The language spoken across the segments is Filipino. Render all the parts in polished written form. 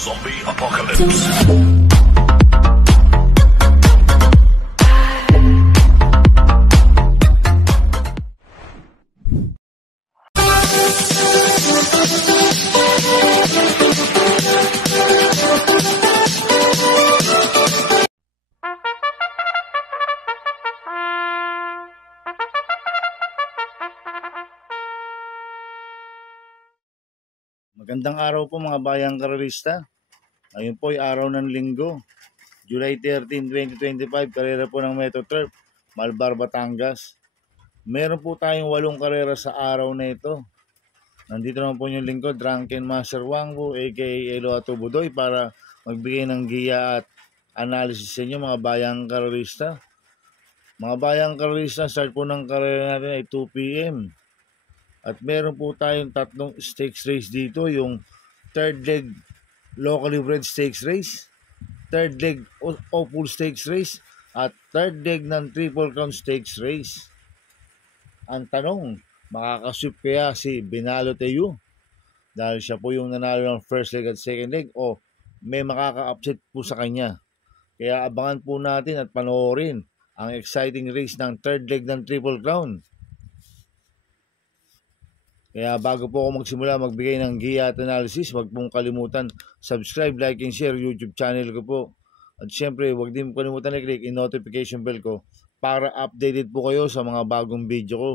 Zombie Apocalypse. Magandang araw po mga bayang karerista. Ngayon po ay araw ng linggo, July 13, 2025, karera po ng Metro Turf, Malbar, Batangas. Meron po tayong 8 karera sa araw na ito. Nandito naman po yung lingkod, Drunken Master Wangbo, aka Elo Atubudoy, para magbigay ng giya at analysis sa inyo mga bayang karerista. Mga bayang karerista, start po ng karera natin ay 2 p.m. At meron po tayong 3 stakes race dito, yung third leg locally bred stakes race, third leg Opal stakes race, at third leg ng Triple Crown stakes race. Ang tanong, makakasweep kaya si Binalo Teo dahil siya po yung nanalo ng first leg at second leg, o may makaka-upset po sa kanya? Kaya abangan po natin at panoorin ang exciting race ng third leg ng Triple Crown. Kaya bago po ako magsimula magbigay ng giya at analysis, huwag pong kalimutan subscribe, like, and share YouTube channel ko po. At syempre, huwag din kalimutan i-click yung notification bell ko para updated po kayo sa mga bagong video ko.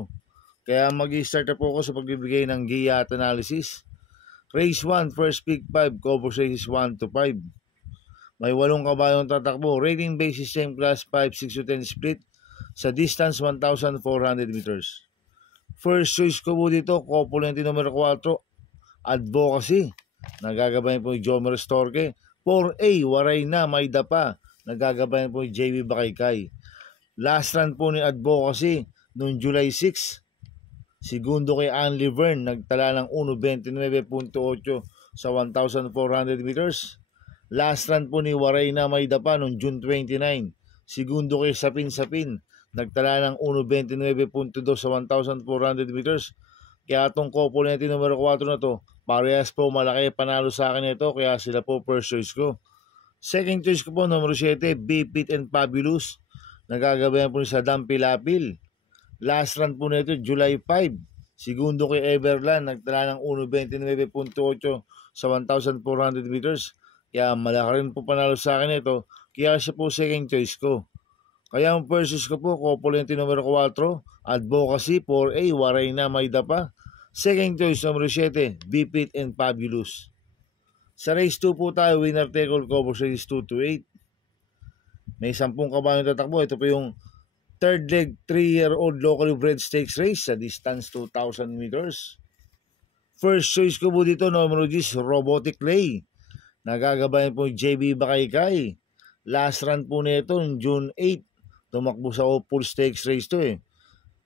Kaya mag-i-start na po ako sa pagbibigay ng giya at analysis. Race 1, first pick 5, cover races 1 to 5. May 8 kabayong tatakbo. Rating basis same class 5, 6 to 10 split sa distance 1,400 meters. First choice ko po dito, Copulente numero 4, Advocacy. Nagagabayan po yung Jomer Storke. 4A, Waray na, May Dapa. Nagagabayan po yung JB Bakaykay. Last run po ni Advocacy noong July 6. Segundo kay Ann Laverne, nagtala ng 1.29.8 sa 1,400 meters. Last run po ni Waray na, May Dapa noong June 29. Segundo kay Sapin Sapin, nagtala ng 1.29.2 sa 1,400 meters. Kaya itong Copulente numero 4 na to, parehas po malaki panalo sa akin ito, kaya sila po first choice ko. Second choice ko po, numero 7, Bipit and Fabulous. Nagagabayan po ni Sadam Pilapil. Last run po nito, July 5. Segundo kay Everland, nagtala ng 1.29.8 sa 1,400 meters. Kaya malaki rin po panalo sa akin ito, kaya siya po second choice ko. Kaya ang versus ko po, Copulente numero 4, Advocacy, 4A, Waray na, May Dapa. Second choice, numero 7, Bipit and Fabulous. Sa race 2 po tayo, winner take all, cover races 2 to 8. May 10 kabayong tatakbo. Ito po yung third leg 3-year-old locally bred stakes race sa distance 2,000 meters. First choice ko po dito, numero 10, Robotic Lay. Nagagabayan po yung JB Bakaykay. Last run po nito June 8. Tumakbo sa Opal Stakes Race to eh.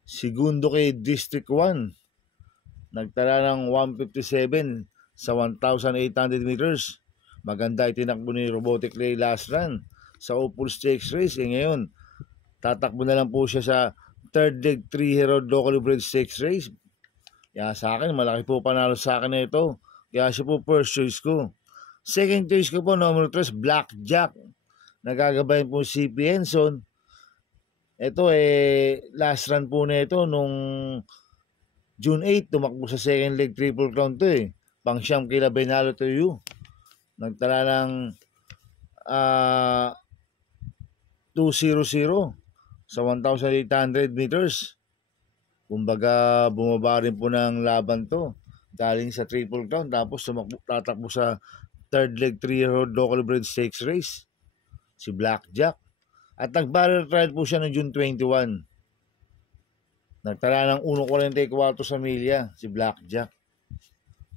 Segundo kay District 1. Nagtala ng 157 sa 1,800 meters. Maganda itinakbo ni Robotic Lay last run sa Opal Stakes Race. Ngayon, tatakbo na lang po siya sa third leg 3-year-old locally bred stakes race. Kaya sa akin, malaki po panalo sa akin na ito. Kaya siya po first choice ko. Second choice ko po, number 3, Blackjack. Nagagabayan po si CP Henson. Ito last run po na ito nung June 8, tumakbo sa second leg Triple Crown to eh. Pang-siyam kila Binalo Teo. Nagtala ng 200 sa 1,800 meters. Kumbaga bumaba rin po ng laban to. Galing sa Triple Crown tapos tatakbo sa third leg 3-year-old local bred stakes race. Si Blackjack. At nag-barrel trial po siya noong June 21. Nagtala ng 1.44 sa milya, si Blackjack.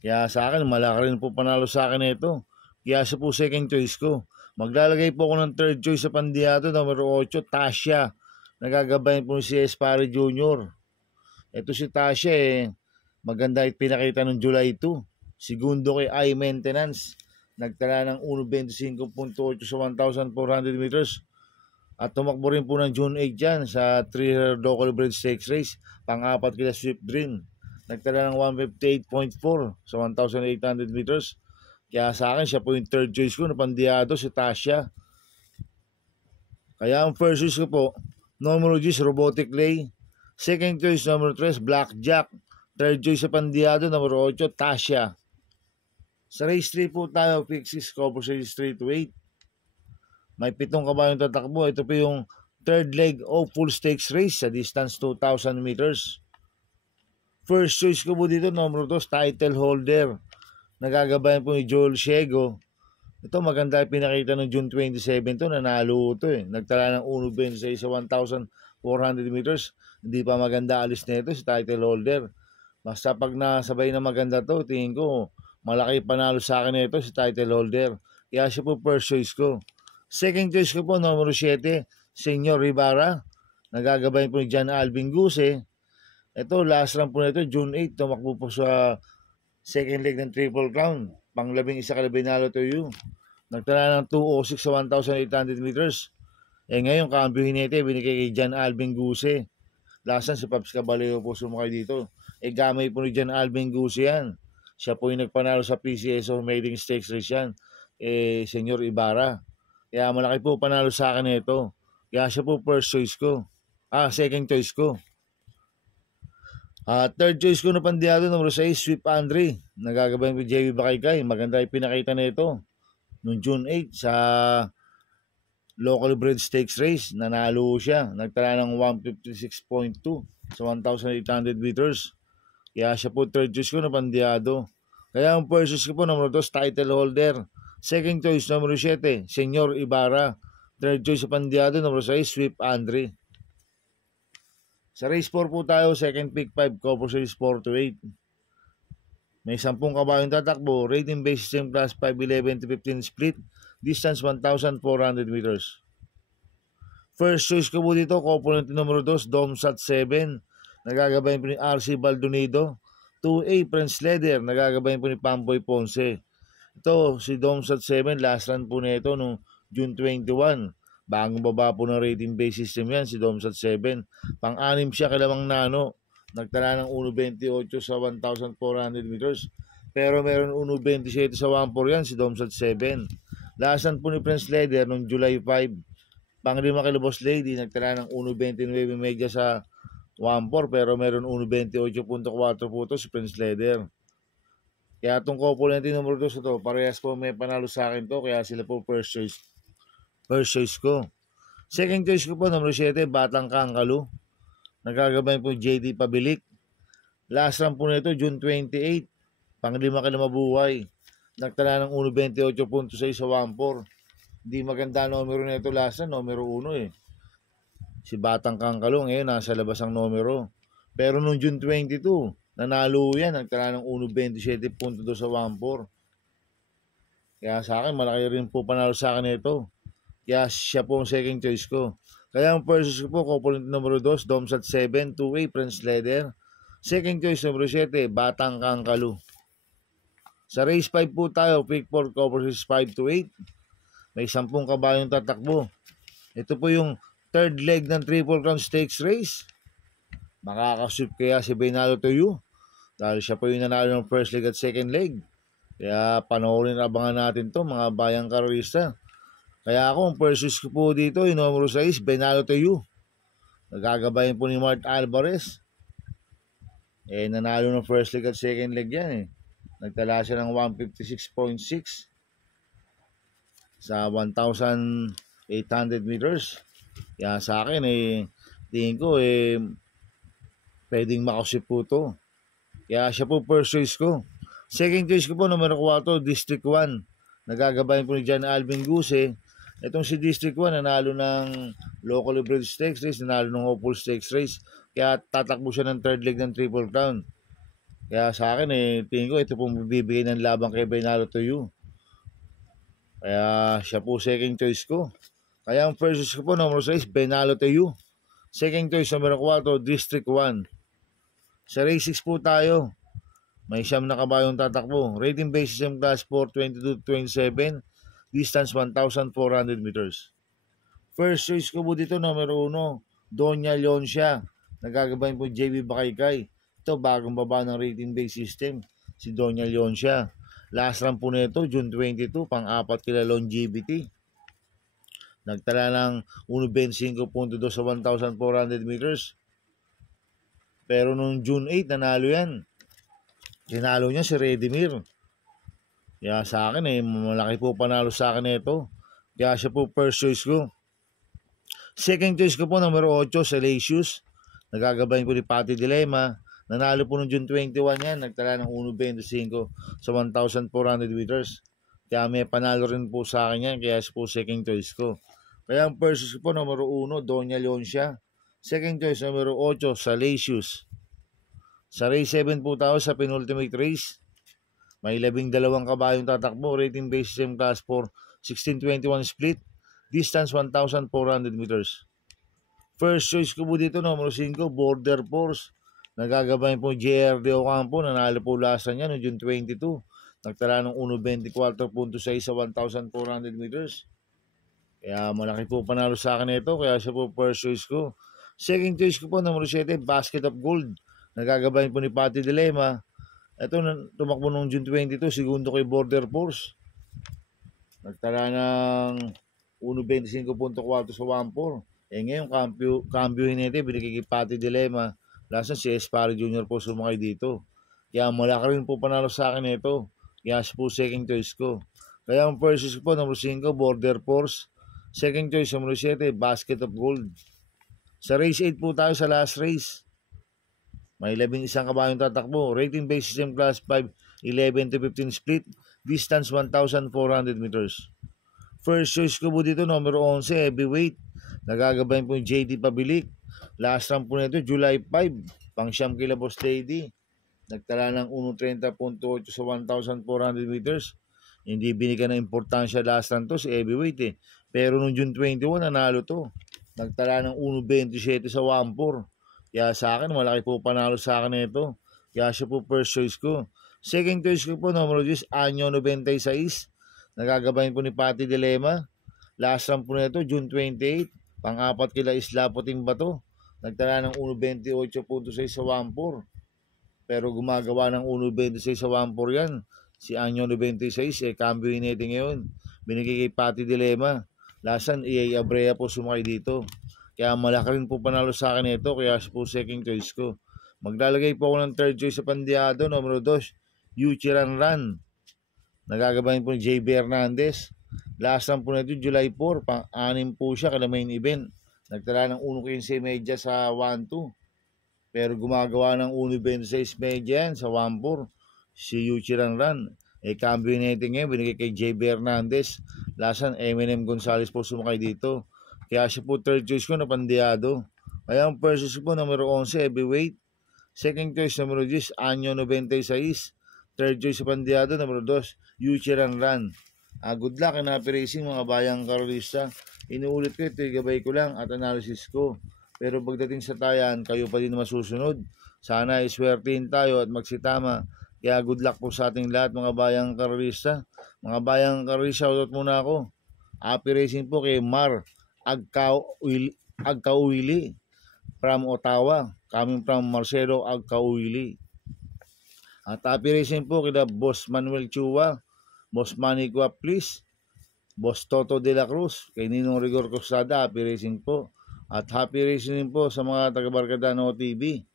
Kaya sa akin, malaki rin po panalo sa akin ito. Kaya siya po second choice ko. Maglalagay po ako ng third choice sa pandiyato, numero 8, Tasha. Nagagabayan po si Espari Jr. Ito si Tasha maganda pinakita noong July 2. Segundo kay I-Maintenance. Nagtala ng 1.25.8 sa 1,400 meters. At tumakbo rin po ng June 8 dyan sa 3 local bred stakes race. Pang-apat kila Swift Dream. Nagtala ng 158.4 sa 1,800 meters. Kaya sa akin, siya po yung third choice ko na pandiyado, si Tasha. Kaya ang first choice ko po, numero 10, Robotic Lay. Second choice, numero 3, Blackjack. Third choice sa pandiyado, numero 8, Tasha. Sa race 3 po tayo, pick 6, cover series 3 to 8. May 7 kabayong tatakbo. Ito po yung third leg of full stakes race sa distance 2,000 meters. First choice ko po dito, numero 2, title holder. Nagagabayan po ni Joel Ciego. Ito maganda yung pinakita ng June 27 to, nanalo ito eh. Nagtala ng 1.26 sa 1,400 meters. Hindi pa maganda alis nito si title holder. Basta pag nasabay na maganda to, tingin ko malaki panalo sa akin nito si title holder. Kaya siya po first choice ko. Second choice ko po, numero 7, Senyor Ibarra. Nagagabayan po ni John Alvin Guse. Ito, last run po nito, June 8, tumakbo po sa second leg ng Triple Crown. Pang-11 kalabinalo to you. Nagtala ng 2.06 sa 1,800 meters. Ngayon, kampiyon nito, binigay kay John Alvin Guse. Lasan si Paps Caballero po sumakay dito. Gamay po ni John Alvin Guse yan. Siya po yung nagpanalo sa PCSO Maiden Stakes Race yan. Senyor Ibarra. Kaya malaki po panalo sa akin ito. Kaya siya po first choice ko. Second choice ko. Third choice ko na pandiyado, numero 6, Sweep Andre. Nagagabayan ko JB Bakaykay. Maganda yung pinakita nito noong June 8 sa local bred stakes race. Nanalo siya. Nagtala ng 156.2 sa 1,800 meters. Kaya siya po third choice ko na pandiyado. Kaya ang first choice ko po, numero 2, title holder. Second choice, numero 7, Senyor Ibarra. Third choice sa pandiyado, numero 6, Sweep Andre. Sa race 4 po tayo, second pick 5, cover series 4 to 8. May 10 kabayong tatakbo, rating base system class 5'11" to 15 split, distance 1,400 meters. First choice ko po dito, component numero 2, Domsat 7. Nagagabayan po ni RC Baldonido. 2A, Prince Leder. Nagagabayan po ni Pamboy Ponce. Ito, si Domsat 7, last run po nito noong June 21. Bagong baba po ng rating base system yan, si Domsat 7. Pang-anim siya kilamang nano. Nagtala ng 1.28 sa 1,400 meters. Pero meron 1.27 sa 1.4 yan, si Domsat 7. Lasan po ni Prince Leder noong July 5. Pang-lima kay Boss Lady, nagtala ng 1.29 media sa 1.4, pero meron 1.28.4 po ito si Prince Leder. Kaya itong component numero 2 ito, parehas po may panalo sa akin to, kaya sila po first choice ko. Second choice ko po, numero 7, Batang Kangkalu. Nagagabayan po JD Pabilik. Last run po nito, June 28. Pang-lima ka na mabuhay. Nagtala ng 1.28.6 sa 1.4. Hindi maganda numero nito last run, numero 1 eh. Si Batang Kangkalu, ngayon nasa labas ang numero. Pero noong June 22, nanalo yan. Nagtala ng 1.27.2 sa 1.4. Kaya sa akin, malaki rin po panalo sa akin ito. Kaya siya po ang second choice ko. Kaya ang first choice ko po, component numero 2, Domsat 7, 2A, Prince Leder. Second choice numero 7, Batang Kangkalu. Sa race 5 po tayo, pick 4, cover 5 to 8. May 10 kabayong tatakbo. Ito po yung third leg ng Triple Crown Stakes Race. Makakasweep kaya si Benalo to you. Dahil siya po yung nanalo ng first leg at second leg. Kaya panoorin, abangan natin to mga bayang karorista. Kaya ako, ang first choice ko po dito, yung numero 6, Benalo to you. Nagagabayan po ni Mart Alvarez. Nanalo ng first leg at second leg yan eh. Nagtala siya ng 156.6 sa 1,800 meters. Kaya sa akin tingin ko pwedeng makasip po to. Kaya siya po first choice ko. Second choice ko po, numero 4, District 1. Nagagabayan po ni John Alvin Guse. Itong si District 1, nanalo ng local bred stakes race, nanalo ng Hopeful Stakes Race. Kaya tatakbo siya ng third leg ng Triple Crown. Kaya sa akin tingin ko ito pong bibigay ng laban kay Benalo to you. Kaya siya po second choice ko. Kaya ang first choice ko po, number 6, Benalo to you. Second choice, number 4, District 1. Sa race 6 po tayo. May 9 na kabayong tatakbo. Rating base system class 4, 22-27. Distance 1,400 meters. First choice ko po dito, numero 1, Doña Leoncia. Nagagabayan po JB Bakaykay. Ito, bagong baba ng rating base system. Si Doña Leoncia. Last run po nito, June 22, pang-apat kila longevity. Nagtala ng 1.25.2 sa 1,400 meters. Pero nung June 8, nanalo yan. Tinalo niya si Redimir. Kaya sa akin malaki po panalo sa akin ito. Kaya siya po first choice ko. Second choice ko po, numero 8, Salacious. Nagagabayin po ni Patty Dilema. Nanalo po noong June 21 yan. Nagtala ng 1.25 sa 1,400 meters. Kaya may panalo rin po sa akin yan. Kaya po second choice ko. Kaya ang first choice ko po, numero 1, Doña Leoncia. Second choice, numero 8, Salacious. Sa race 7 po tayo sa penultimate race. May 12 kabayong tatakbo. Rating basis M class 4, 16:21 split. Distance 1,400 meters. First choice ko po dito, numero 5, Border Force. Nagagabayan po JRD Ocampo. Nanalo po lasa niya noong June 22. Nagtala ng 1.24.6 sa 1,400 meters. Kaya malaki po panalo sa akin ito. Kaya siya po first choice ko. Second choice ko po, numero 7, Basket of Gold. Nagagabayan po ni Patty Dilema. Ito, tumakbo noong June 22. Segundo kay Border Force. Nagtala ng 1.25.4 sa 1.4. Ngayon, cambiohin nito, binigay kay Patty Dilema. Last si Espari Jr. po sumakay dito. Kaya malaki rin po panalo sa akin ito. Kaya siya po second choice ko. Kaya ang first choice po, number 5, Border Force. Second choice, number 7, Basket of Gold. Sa race 8 po tayo sa last race. May 11 kabayong tatakbo. Rating basis M class 5, 11-15 split. Distance 1,400 meters. First choice ko po dito, numero 11, heavyweight. Nagagabayan po yung JD Pabilik. Last run po nito, July 5. Pang-siyam kila Boss Lady. Nagtala ng 1.30.8 sa 1,400 meters. Hindi binigyan ng importansya last run to si heavyweight Pero noong June 21, nanalo to. Nagtala ng 1.27 sa 1.4. Kaya sa akin, malaki po panalo sa akin ito. Kaya siya po first choice ko. Second choice ko po, numero 10, Anyo 96. Nagagabayan po ni Patty Dilema. Last run po nito, June 28. Pang-apat kila Isla Puting Bato. Nagtala ng 1.28.6 sa 1.4. Pero gumagawa ng 1.26 sa 1.4 yan. Si Anyo 96, cambio natin ngayon. Binigay kay Patty Dilema. Lasan, EA Abrea po sumakay dito. Kaya malaki rin po panalo sa akin ito. Kaya po second choice ko. Maglalagay po ako ng third choice sa Pandiado. Numero 2, Yuchiran Run. Nagagabayan po ni JB Hernandez. Last run po nito, July 4. Pang-anim po siya kada main event. Nagtala ng 1.15 medya sa 1.2. Pero gumagawa ng 1.26 medya yan sa 1.4. Si Yuchiran Run. Cambio natin ngayon. Binigay kay JB Hernandez. Last run, Eminem Gonzalez po sumakay dito. Kaya siya po third choice ko na Pandiado. Kaya ang first choice po, numero 11, heavyweight. Second choice, numero 10, Anyo 96. Third choice sa Pandiado, numero 2, Yuchiran Run. Good luck and happy racing mga bayang karolista. Inuulit ko, ito gabay ko lang at analysis ko. Pero pagdating sa tayan, kayo pa din masusunod. Sana iswertihin tayo at magsitama. Kaya good luck po sa ating lahat mga bayang karolista. Mga bayang karolista, shoutout muna ako. Happy racing po kay Mar Agkauwili from Ottawa. Coming from Marcelo Agkauwili. At happy racing po kay Boss Manuel Chua, Boss Manny Guaplis, Boss Toto de la Cruz, kay Ninong Rigor Costada, happy racing po. At happy racing po sa mga taga-Barkada ng OTV.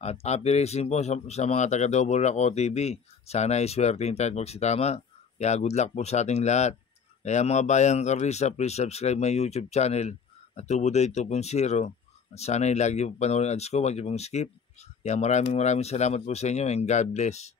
At happy racing po sa mga taga-Double Rock OTV. Sana iswertihin tayo at magsitama. Kaya good luck po sa ating lahat. Kaya mga bayang karista, please subscribe my YouTube channel at Tubudoy 2.0. At sana lagi po panoorin ads ko, wag niyo pong skip. Kaya maraming salamat po sa inyo and God bless.